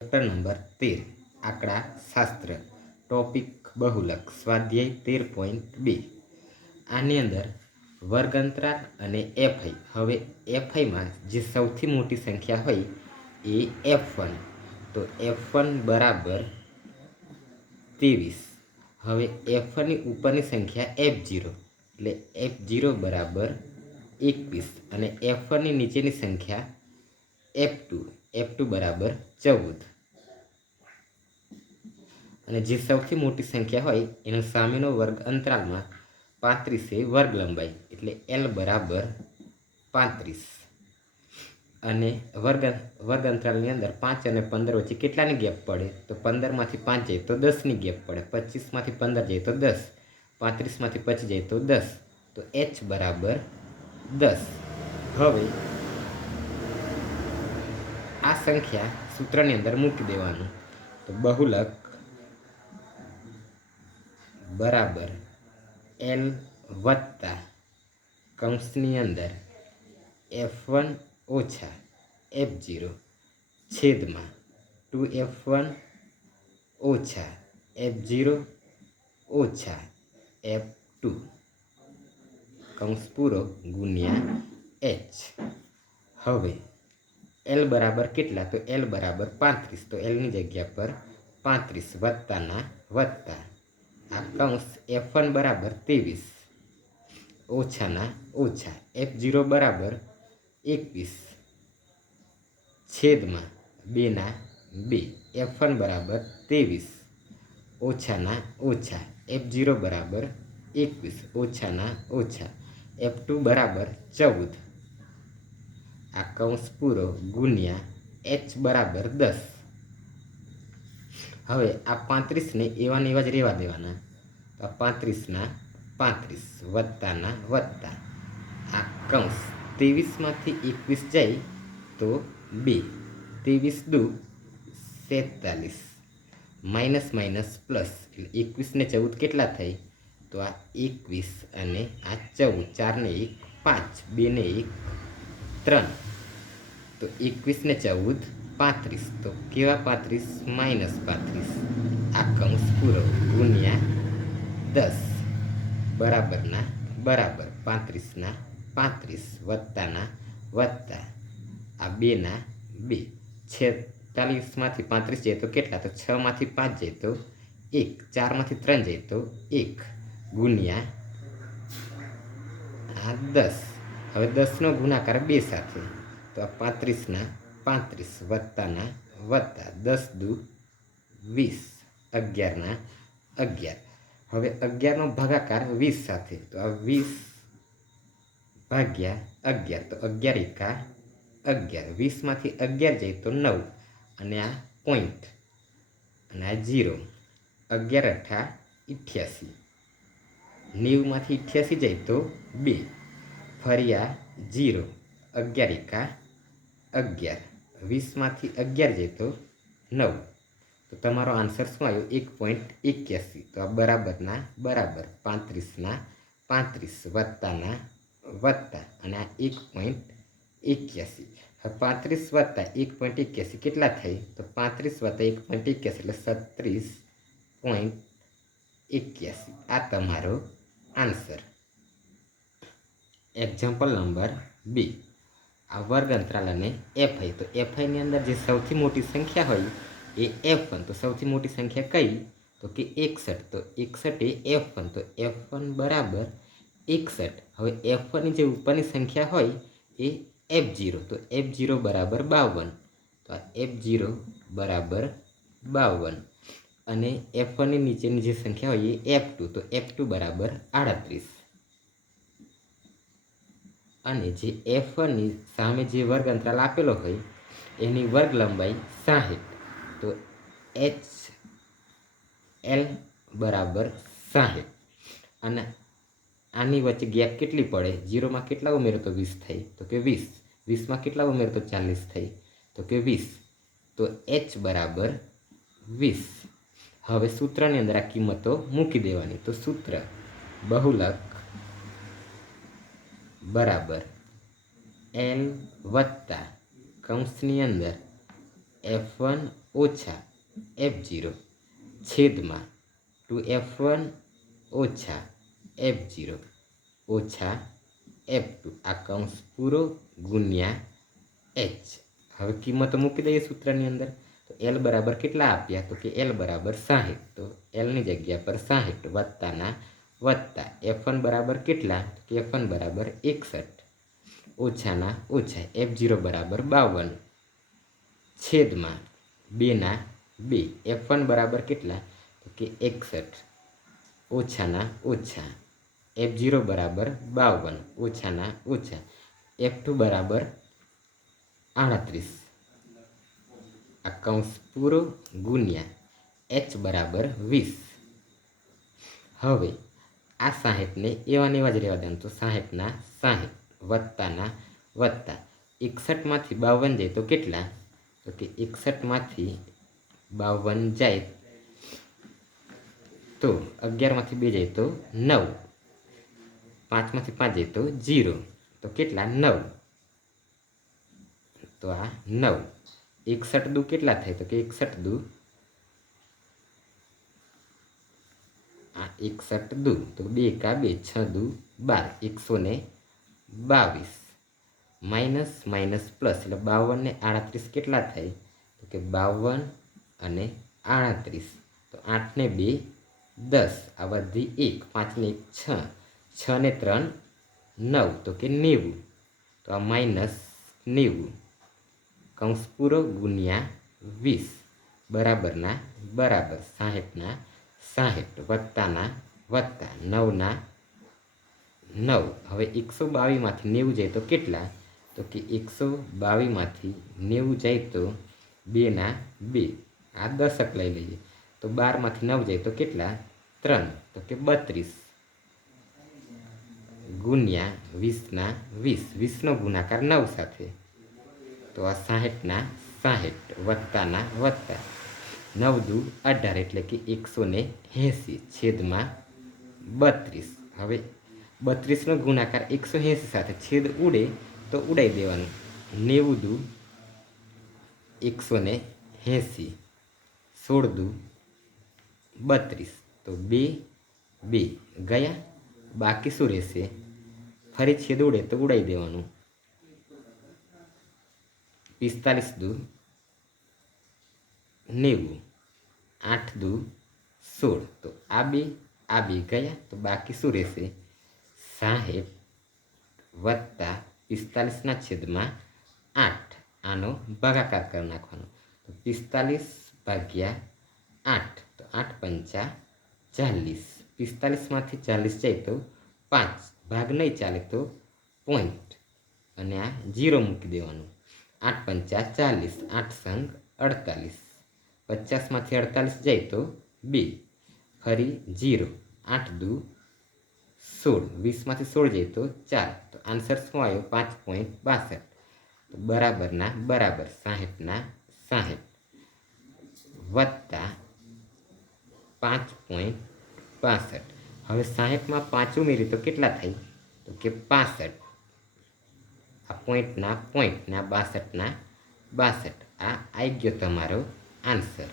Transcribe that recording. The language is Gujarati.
ચેપ્ટર નંબર 13 આંકડા શાસ્ત્ર ટોપિક બહુલક સ્વાધ્યાય 13.2 આની અંદર વર્ગઅંતરાલ અને એફઆઈ. હવે એફઆઈમાં જે સૌથી મોટી સંખ્યા હોય એ F1, તો F1 બરાબર 23. હવે F1ની ઉપરની સંખ્યા F0 એટલે F0 બરાબર 21 અને F1ની નીચેની સંખ્યા F2 બરાબર 14. અને જે સૌથી મોટી સંખ્યા હોય એનો સામેનો વર્ગ અંતરાલમાં 35 એ વર્ગ લંબાઈ એટલે L બરાબર 35. અને વર્ગ અંતરાલની અંદર 5 અને 15 વચ્ચે કેટલાની ગેપ પડે? તો 15માંથી 5 જાય તો 10ની ગેપ પડે, 25માંથી 15 જાય તો 10, 35માંથી 25 જાય તો 10, તો H બરાબર 10. હવે આ સંખ્યા સૂત્રની અંદર મૂકી દેવાનું, તો બહુલક બરાબર L વત્તા કૌંસની અંદર F1 ઓછા F0 છેદમાં 2F1 ઓછા F0 ઓછા F2 કૌંસ પૂરો ગુણ્યા H. હવે L બરાબર કેટલા? તો L બરાબર 35, તો Lની જગ્યા પર 35 વત્તાના વત્તા આ કૌંસ F1 બરાબર 23 ઓછાના ઓછા F0 બરાબર 21 છેદમાં 2 F1 બરાબર 23 ઓછાના ઓછા F0 બરાબર 21 ઓછાના ઓછા F2 બરાબર 14 આ કૌંસ પૂરો ગુણ્યા H બરાબર 10. હવે આ 35ને એવાને એવા જ રહેવા દેવાના, તો આ 35ના 35 વત્તાના વત્તા આ કૌંસ 23માંથી 21 જાય તો 2, 23 દુ 47 માઇનસ માઇનસ પ્લસ એટલે 21 ને 14 કેટલા થાય? તો આ 21 અને આ 14, 4 ને 1 5, 2 ને 1 3, તો 21 ને 14 35, તો કેવા 35? માઇનસ 35 આ કૌંસ પૂરો ગુણ્યા 10 બરાબરના બરાબર 35ના 35 વત્તાના વત્તા આ 2ના 2, 46માંથી 35 જાય તો કેટલા? તો 6માંથી 5 જાય તો 1, 4માંથી 3 જાય તો 1 ગુણ્યા આ 10. હવે 10નો ગુણાકાર 2 સાથે, તો આ 35ના 35 વત્તાના વત્તા 10 દુ 20, 11ના 11. હવે 11નો ભાગાકાર 20 સાથે, તો આ 20 ભાગ્યા 11, તો 11 એકા 11, 20માંથી 11 જાય તો 9 અને આ પોઈન્ટ અને આ 0, 11 અઠા 88, 90માંથી 88 જાય તો 2, ફરી આ 0, 11 એકા 11, 20માંથી 11 જાય તો 9, તો તમારો આન્સર શું આવ્યો? 1.81. તો આ બરાબરના બરાબર 35ના 35 વત્તાના વત્તા અને આ 1.81. હવે 35 વત્તા 1.81 કેટલા થાય? તો 35 વત્તા 1.81 એટલે 36.81. આ તમારો આન્સર. એક્ઝામ્પલ નંબર 2 આ વર્ગ અંતરાલ અને એફઆઈ. તો એફઆઈની અંદર જે સૌથી મોટી સંખ્યા હોય એ F1, તો સૌથી મોટી સંખ્યા કઈ? તો કે 61, તો 61 એ F1, તો F1 બરાબર 61. હવે F1ની જે ઉપરની સંખ્યા હોય એ F0, તો F0 બરાબર 52, તો આ F0 બરાબર 52. અને F1ની નીચેની જે સંખ્યા હોય એ F2, તો F2 બરાબર 38. અને જે F1ની સામે જે વર્ગ અંતરાલ આપેલો હોય એની વર્ગ લંબાઈ 60, તો HL બરાબર 60. અને આની વચ્ચે ગેપ કેટલી પડે? 0માં કેટલા ઉમેરો તો 20 થાય? તો કે 20. 20માં કેટલા ઉમેરો તો 40 થાય? તો કે 20. તો H બરાબર 20. હવે સૂત્રની અંદર આ કિંમતો મૂકી દેવાની, તો સૂત્ર બહુલક બરાબર L વત્તા કૌંસની અંદર F1 ઓછા F0 છેદમાં 2F1 ઓછા F0 ઓછા F2 આ કૌંસ પૂરો ગુણ્યા H। હવે કિંમતો મૂકી દઈએ સૂત્રની અંદર। તો L બરાબર કેટલા આપ્યા? તો કે L બરાબર 60। તો Lની જગ્યા પર 60 વત્તાના વત્તા F1 બરાબર કેટલા? તો કે F1 બરાબર 61 ઓછાના ઓછા F0 બરાબર 52 છેદમાં 2 F1 બરાબર કેટલા? તો કે 61 ઓછાના ઓછા F0 બરાબર 52 ઓછાના ઓછા F2 બરાબર 38 આ કૌંસ પૂરો ગુણ્યા H બરાબર 20। હવે આ 60ને એવાને એવા જ રહેવા દેવાનું। તો 60ના 60 વત્તાના વત્તા 61માંથી 52 જાય તો કેટલા? તો કે 61માંથી 52 જાય તો 11માંથી 2 જાય તો 9 5માંથી 5 જાય તો 0 તો કેટલા? 9 તો આ 9 61 દુ કેટલા થાય? તો કે 61 દુ આ 61 દુ તો 2 કા 2 6 દુ 12 122 માઇનસ માઇનસ પ્લસ એટલે 52 ને 38 કેટલા થાય? તો કે 52 અને 38 તો 8 ને 2 10 આ વધી 1 5 ને 1 6 6 ને 3 9 તો કે 90 તો આ માઇનસ 90 કૌંસ પૂરો ગુણ્યા 20 બરાબરના બરાબર 60ના 60 વત્તાના વત્તા 9ના 9। હવે 122માંથી 90 જાય તો કેટલા? તો કે 122માંથી 90 જાય તો 2ના 2 આ દશક લઈ લઈએ તો 12માંથી 9 જાય તો કેટલા? 3 તો કે 32 ગુણ્યા 20ના 20 20નો ગુણાકાર 9 સાથે તો આ 60ના 60 વત્તાના વત્તા 9 દુ 18 એટલે કે 180 છેદમાં 32। હવે 32નો ગુણાકાર 180 સાથે છેદ ઉડે તો ઉડાઈ દેવાનું। 90 દુ 180 16 દુ 32 તો 2 2 ગયા બાકી શું રહેશે? ફરી છેદ ઉડે તો ઉડાઈ દેવાનું। 45 દુ 90 8 દુ 16 તો આ બે ગયા તો બાકી શું રહેશે? 60 વત્તા 45ના છેદમાં 8 આનો ભાગાકાર કરી નાખવાનો તો 45 ભાગ્યા 8 તો 8 પંચા 40 45માંથી 40 જાય તો 5 ભાગ નહીં ચાલે તો પોઈન્ટ અને આ 0 મૂકી દેવાનું। 8 પંચા 40 8 સંગ 48 50માંથી 48 જાય તો 2 ફરી 0 8 દુ 16 20માંથી 16 જાય તો 4 તો આન્સર શું આવ્યો? 5.62 તો બરાબરના બરાબર 60ના 60 વત્તા 5.62। હવે 60માં 5 ઉમેરી તો કેટલા થાય? તો કે 65 આ પોઈન્ટના 62ના 62 આ આવી ગયો તમારો આન્સર।